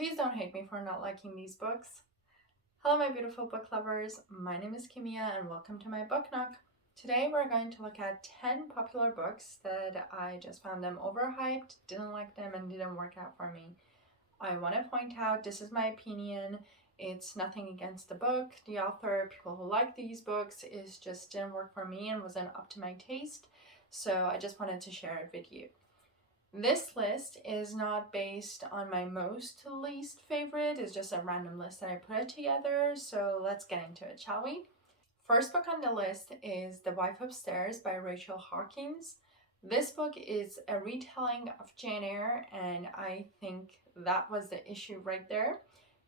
Please don't hate me for not liking these books. Hello my beautiful book lovers, my name is Kimia and welcome to my book nook. Today we're going to look at 10 popular books that I just found them overhyped, didn't like them, and didn't work out for me. I want to point out this is my opinion. It's nothing against the book, the author, people who like these books. It just didn't work for me and wasn't up to my taste. So I just wanted to share it with you. This list is not based on my most to least favorite, it's just a random list that I put together, so let's get into it, shall we? First book on the list is The Wife Upstairs by Rachel Hawkins. This book is a retelling of Jane Eyre, and I think that was the issue right there.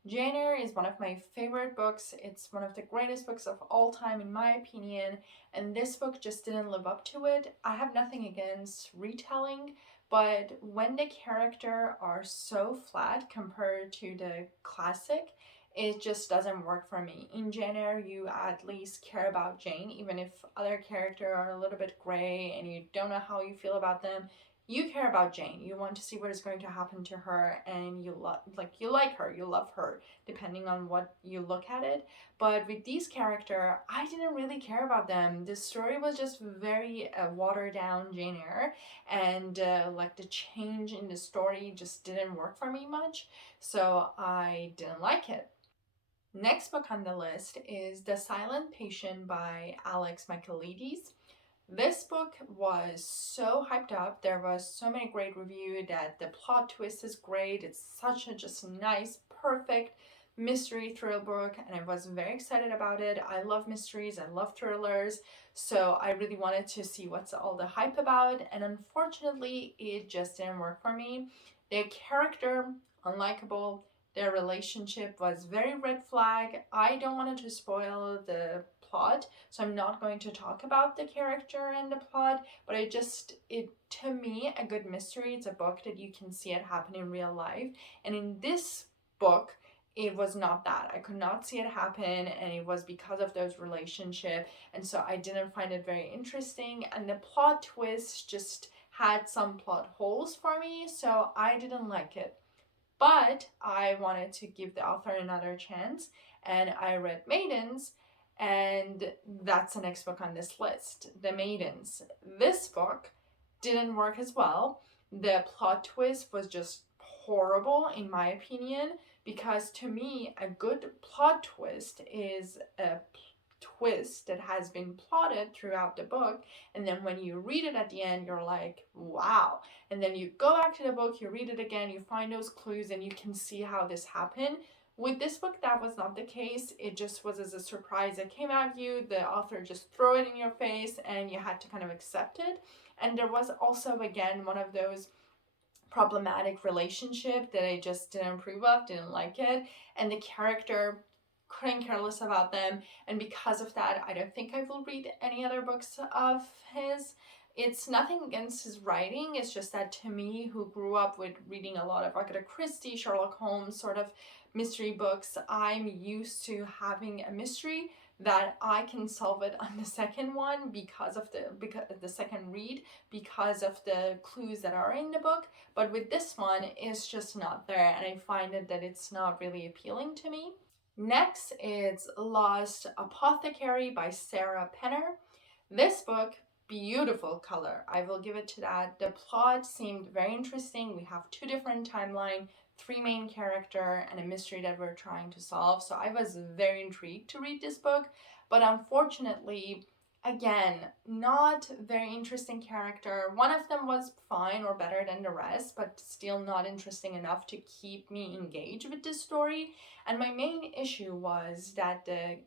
Jane Eyre is one of my favorite books. It's one of the greatest books of all time in my opinion, and this book just didn't live up to it. I have nothing against retelling, but when the characters are so flat compared to the classic, it just doesn't work for me. In Jane Eyre, you at least care about Jane, even if other characters are a little bit gray and you don't know how you feel about them. You care about Jane. You want to see what is going to happen to her, and you like her, you love her, depending on what you look at it. But with these characters, I didn't really care about them. The story was just very watered down Jane Eyre, and the change in the story just didn't work for me much, so I didn't like it. Next book on the list is The Silent Patient by Alex Michaelides. This book was so hyped up. There was so many great reviews that the plot twist is great. It's such a just nice, perfect mystery thrill book, and I was very excited about it. I love mysteries, I love thrillers, so I really wanted to see what's all the hype about, and unfortunately it just didn't work for me. Their character, unlikable. Their relationship was very red flag. I don't want to spoil the plot, so I'm not going to talk about the character and the plot, but to me, a good mystery, it's a book that you can see it happen in real life, and in this book, it was not that. I could not see it happen, and it was because of those relationships, and so I didn't find it very interesting, and the plot twist just had some plot holes for me, so I didn't like it. But I wanted to give the author another chance, and I read Maidens, and that's the next book on this list, The Maidens. This book didn't work as well. The plot twist was just horrible in my opinion, because to me, a good plot twist is a twist that has been plotted throughout the book, and then when you read it at the end you're like, wow, and then you go back to the book, you read it again, you find those clues, and you can see how this happened. With this book, that was not the case. It just was as a surprise that came at you. The author just threw it in your face and you had to kind of accept it. And there was also, again, one of those problematic relationship that I just didn't approve of, didn't like it, and the character couldn't care less about them, and because of that I don't think I will read any other books of his. It's nothing against his writing, it's just that to me, who grew up with reading a lot of Agatha Christie, Sherlock Holmes sort of mystery books, I'm used to having a mystery that I can solve it on the second one because the second read, because of the clues that are in the book. But with this one, it's just not there, and I find it that it's not really appealing to me. Next is Lost Apothecary by Sarah Penner. This book, beautiful color, I will give it to that. The plot seemed very interesting. We have two different timelines, three main characters, and a mystery that we're trying to solve. So I was very intrigued to read this book, but unfortunately, again, not very interesting character. One of them was fine or better than the rest, but still not interesting enough to keep me engaged with this story. And my main issue was that the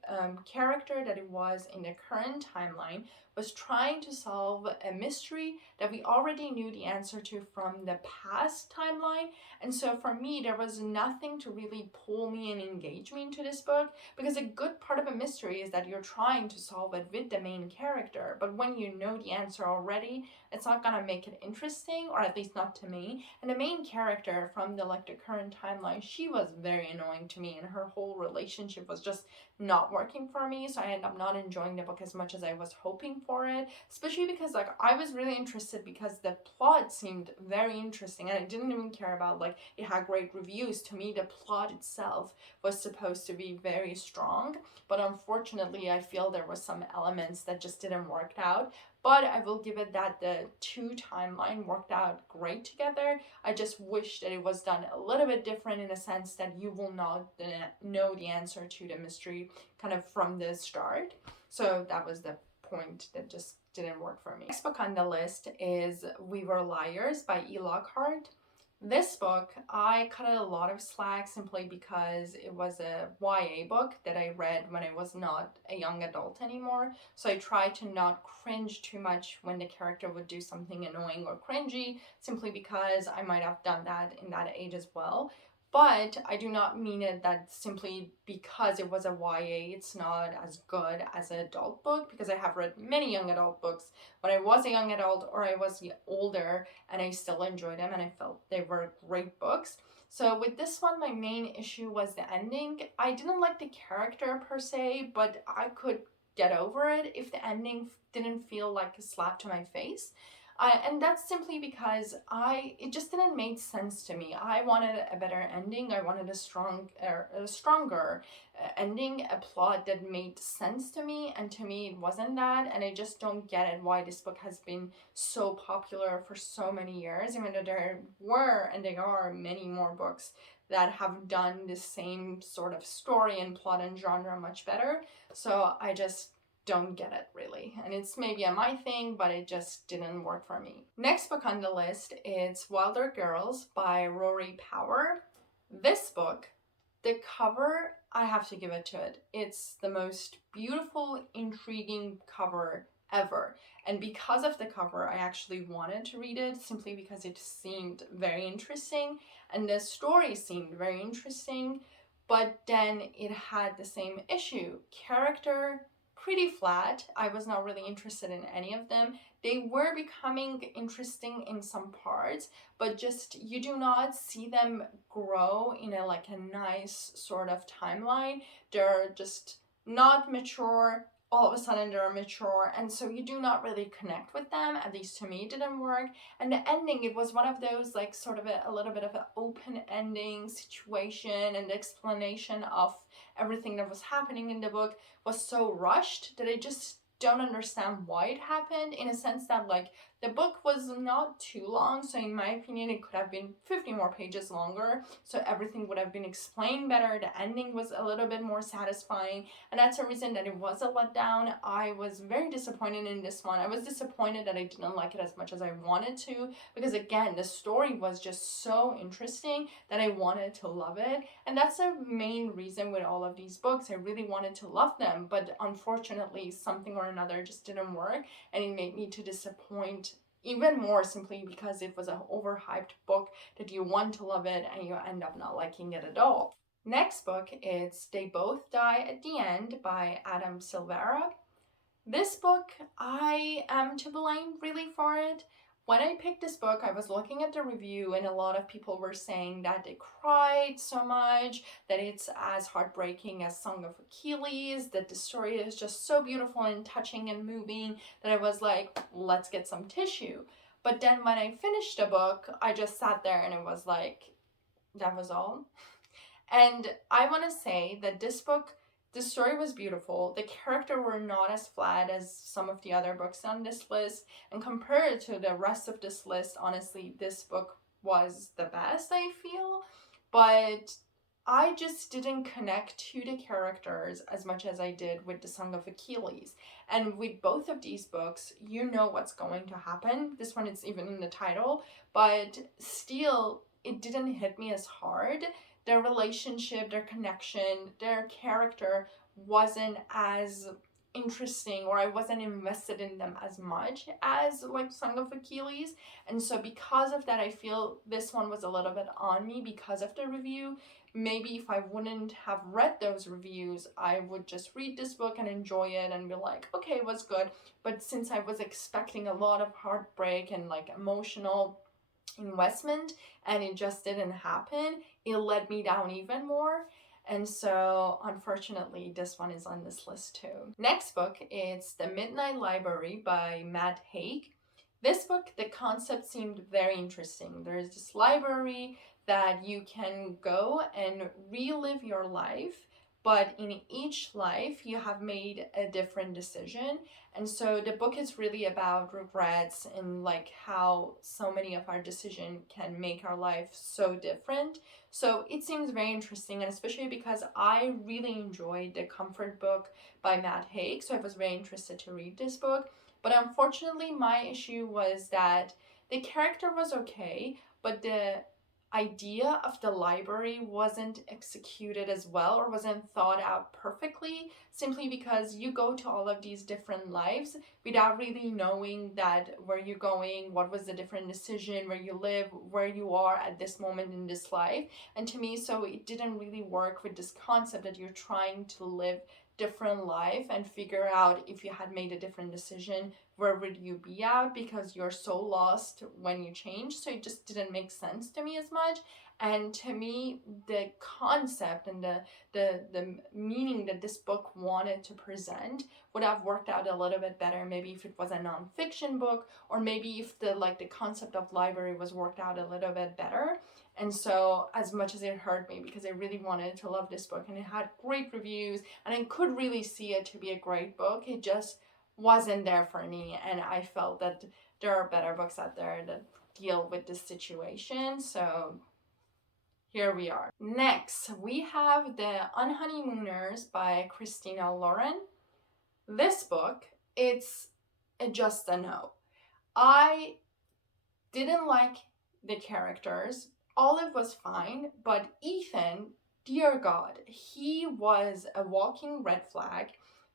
character that it was in the current timeline was trying to solve a mystery that we already knew the answer to from the past timeline. And so for me, there was nothing to really pull me and engage me into this book, because a good part of a mystery is that you're trying to solve it with the main character. But when you know the answer already, it's not gonna make it interesting, or at least not to me. And the main character from the current timeline, she was very annoying to me, and her whole relationship was just not working for me, so I ended up not enjoying the book as much as I was hoping for it, especially because like I was really interested because the plot seemed very interesting, and I didn't even care about like it had great reviews. To me, the plot itself was supposed to be very strong, but unfortunately I feel there was some elements that just didn't work out. But I will give it that the two timeline worked out great together. I just wish that it was done a little bit different, in a sense that you will not know the answer to the mystery kind of from the start. So that was the point that just didn't work for me. Next book on the list is We Were Liars by E. Lockhart. This book, I cut it a lot of slack simply because it was a YA book that I read when I was not a young adult anymore. So I tried to not cringe too much when the character would do something annoying or cringy, simply because I might have done that in that age as well. But I do not mean it that simply because it was a YA, it's not as good as an adult book, because I have read many young adult books when I was a young adult or I was older, and I still enjoyed them and I felt they were great books. So with this one, my main issue was the ending. I didn't like the character per se, but I could get over it if the ending didn't feel like a slap to my face. And that's simply because it just didn't make sense to me. I wanted a better ending. I wanted a stronger ending, a plot that made sense to me, and to me it wasn't that, and I just don't get it why this book has been so popular for so many years, even though there were and there are many more books that have done the same sort of story and plot and genre much better. So I just don't get it really, and it's maybe a my thing, but it just didn't work for me. Next book on the list is Wilder Girls by Rory Power. This book, the cover, I have to give it to it. It's the most beautiful, intriguing cover ever, and because of the cover I actually wanted to read it, simply because it seemed very interesting and the story seemed very interesting. But then it had the same issue: character pretty flat. I was not really interested in any of them. They were becoming interesting in some parts, but just you do not see them grow in a like a nice sort of timeline. They're just not mature. All of a sudden they're mature, and so you do not really connect with them. At least to me it didn't work. And the ending, it was one of those like sort of a little bit of an open ending situation, and the explanation of everything that was happening in the book was so rushed that I just don't understand why it happened, in a sense that like the book was not too long, so in my opinion it could have been 50 more pages longer, so everything would have been explained better. The ending was a little bit more satisfying, and that's the reason that it was a letdown. I was very disappointed in this one. I was disappointed that I didn't like it as much as I wanted to, because again, the story was just so interesting that I wanted to love it, and that's the main reason with all of these books. I really wanted to love them, but unfortunately something or another just didn't work, and it made me to disappoint even more, simply because it was an overhyped book that you want to love it and you end up not liking it at all. Next book is They Both Die at the End by Adam Silvera. This book, I am to blame really for it. When I picked this book, I was looking at the review, and a lot of people were saying that they cried so much, that it's as heartbreaking as Song of Achilles, that the story is just so beautiful and touching and moving, that I was like, let's get some tissue. But then when I finished the book, I just sat there and it was like, that was all. And I want to say that this book, the story was beautiful. The characters were not as flat as some of the other books on this list. And compared to the rest of this list, honestly, this book was the best, I feel. But I just didn't connect to the characters as much as I did with the Song of Achilles. And with both of these books, you know what's going to happen. This one is even in the title. But still, it didn't hit me as hard. Their relationship, their connection, their character wasn't as interesting, or I wasn't invested in them as much as like Song of Achilles. And so because of that, I feel this one was a little bit on me because of the review. Maybe if I wouldn't have read those reviews, I would just read this book and enjoy it and be like, okay, it was good. But since I was expecting a lot of heartbreak and like emotional investment, and it just didn't happen, it let me down even more. And so unfortunately this one is on this list too. Next book is The Midnight Library by Matt Haig. This book, the concept seemed very interesting. There's this library that you can go and relive your life, but in each life you have made a different decision. And so the book is really about regrets and like how so many of our decisions can make our life so different. So it seems very interesting, and especially because I really enjoyed the comfort book by Matt Haig, so I was very interested to read this book. But unfortunately, my issue was that the character was okay, but the idea of the library wasn't executed as well or wasn't thought out perfectly, simply because you go to all of these different lives without really knowing that where you're going, what was the different decision, where you live, where you are at this moment in this life. And to me, so it didn't really work with this concept that you're trying to live different life and figure out if you had made a different decision, where would you be out, because you're so lost when you change. So it just didn't make sense to me as much. And to me, the concept and the meaning that this book wanted to present would have worked out a little bit better, maybe if it was a non-fiction book, or maybe if the concept of library was worked out a little bit better. And so as much as it hurt me, because I really wanted to love this book and it had great reviews and I could really see it to be a great book, it just wasn't there for me. And I felt that there are better books out there that deal with this situation. So here we are. Next, we have The Unhoneymooners by Christina Lauren. This book, it's just a no. I didn't like the characters. Olive was fine, but Ethan, dear God, he was a walking red flag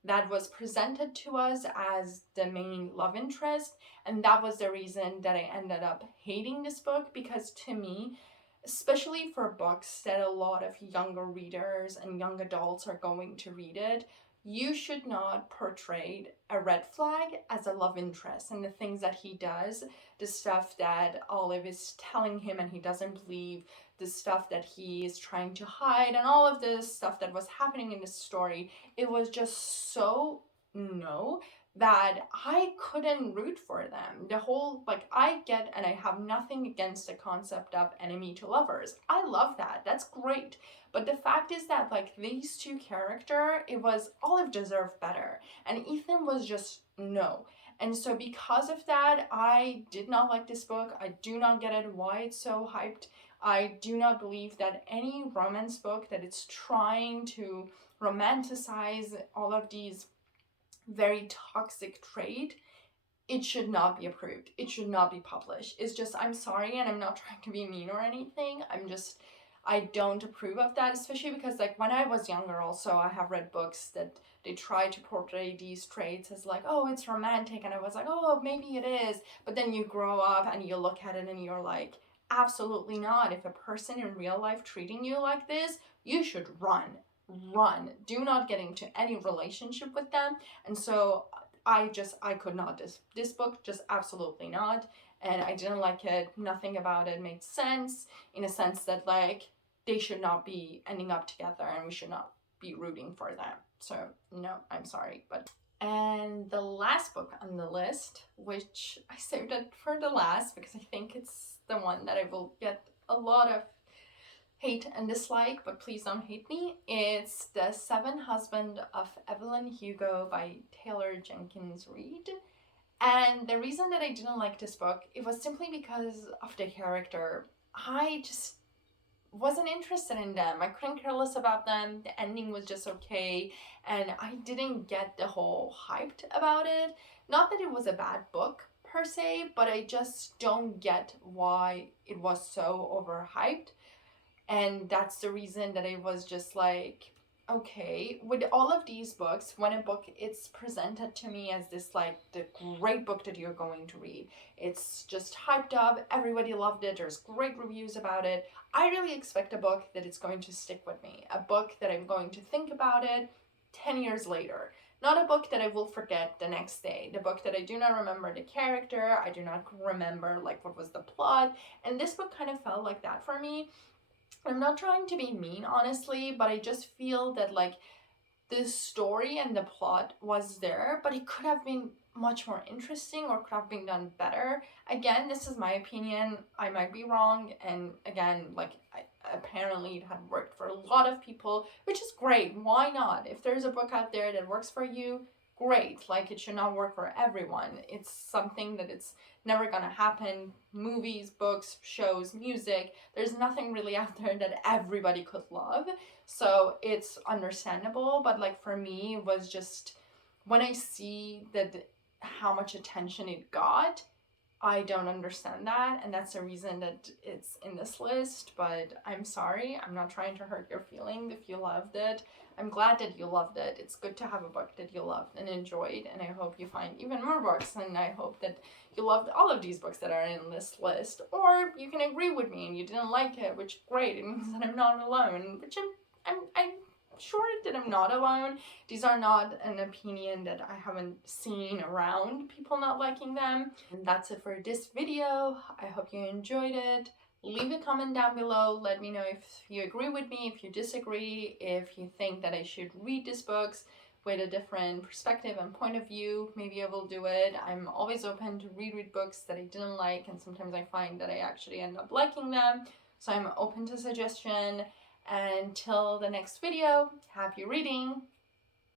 that was presented to us as the main love interest, and that was the reason that I ended up hating this book, because to me, especially for books that a lot of younger readers and young adults are going to read it, you should not portray a red flag as a love interest. And the things that he does, the stuff that Olive is telling him and he doesn't believe, the stuff that he is trying to hide, and all of this stuff that was happening in this story, it was just so no, that I couldn't root for them. The whole, I get, and I have nothing against the concept of enemy to lovers. I love that. That's great. But the fact is that, these two characters, it was Olive deserved better. And Ethan was just no. And so because of that, I did not like this book. I do not get it why it's so hyped. I do not believe that any romance book that it's trying to romanticize all of these very toxic trait, it should not be approved. It should not be published. It's just, I'm sorry, and I'm not trying to be mean or anything. I don't approve of that, especially because when I was younger also, I have read books that they try to portray these traits as oh, it's romantic, and I was like, oh, maybe it is. But then you grow up and you look at it and you're like, absolutely not. If a person in real life treating you like this, you should run. Do not get into any relationship with them. And so I could not. This book, just absolutely not. And I didn't like it. Nothing about it made sense, in a sense that they should not be ending up together and we should not be rooting for them. So no, I'm sorry. And the last book on the list, which I saved it for the last because I think it's the one that I will get a lot of hate and dislike, but please don't hate me. It's The Seventh Husband of Evelyn Hugo by Taylor Jenkins Reid. And the reason that I didn't like this book, it was simply because of the character. I just wasn't interested in them. I couldn't care less about them. The ending was just okay, and I didn't get the whole hyped about it. Not that it was a bad book per se, but I just don't get why it was so overhyped. And that's the reason that it was just okay, with all of these books, when a book it's presented to me as this the great book that you're going to read, it's just hyped up, everybody loved it, there's great reviews about it, I really expect a book that it's going to stick with me, a book that I'm going to think about it 10 years later. Not a book that I will forget the next day. The book that I do not remember the character, I do not remember what was the plot. And this book kind of felt like that for me. I'm not trying to be mean, honestly, but I just feel that like the story and the plot was there, but it could have been much more interesting or could have been done better. Again, this is my opinion. I might be wrong, and again, like apparently it had worked for a lot of people, which is great. Why not? If there's a book out there that works for you, great. Like, it should not work for everyone. It's something that it's never gonna happen. Movies, books, shows, music, there's nothing really out there that everybody could love. So it's understandable, but like for me, it was just when I see that how much attention it got, I don't understand that, and that's the reason that it's in this list. But I'm sorry, I'm not trying to hurt your feelings if you loved it. I'm glad that you loved it. It's good to have a book that you loved and enjoyed, and I hope you find even more books, and I hope that you loved all of these books that are in this list. Or you can agree with me and you didn't like it, which great, it means that I'm not alone, which I'm sure that I'm not alone. These are not an opinion that I haven't seen around people not liking them. And that's it for this video. I hope you enjoyed it. Leave a comment down below. Let me know if you agree with me, if you disagree, if you think that I should read these books with a different perspective and point of view. Maybe I will do it. I'm always open to reread books that I didn't like, and sometimes I find that I actually end up liking them. So I'm open to suggestion. Until the next video, happy reading!